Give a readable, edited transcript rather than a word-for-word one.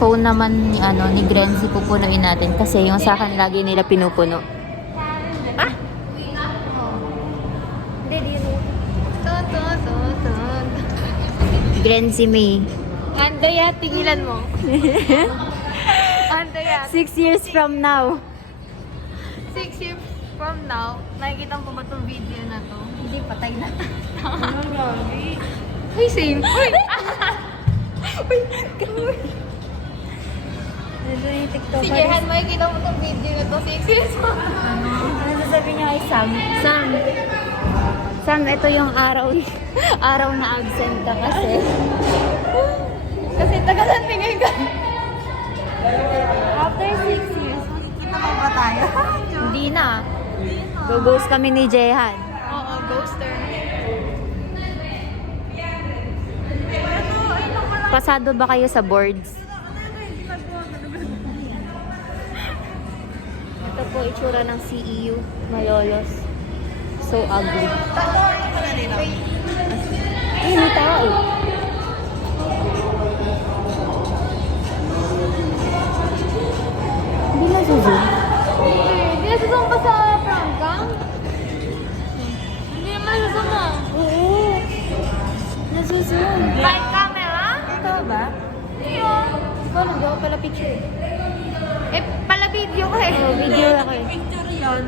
phone naman ni, ni Grenzy pupunuin natin kasi yung sa akin lagi nila pinupuno. Ah? Hindi, dito. Grenzy May. Andrea, tigilan mo. Andrea, 6 years from now. 6 years from now, nakikita mo ba itong video na to? Hindi, patay na. Uy, same. Uy! Nandun yung TikTok. Sige, Han, makikita mo itong video na to. 6 years from now. Ano sasabihin niya kay Sam? Sam, ito yung araw na absent ka kasi. Kasi tagalan tingin ka. After 6 years, makikita mo ba tayo? Hindi na. Go-ghost kami ni Jehan. Oo, ghoster. Pasado ba kayo sa boards? Ito po itsura ng CEU, Malolos. So ugly. Ay, may tao. Hindi na susun. Hindi na susong pa sa prank Hindi naman susong mo. Oo. Nasusun. Live camera? Ito ba? Yun. Ikaw nagawa pala picture. Eh, pala video ko eh. Oh, video ako eh. Picture yun.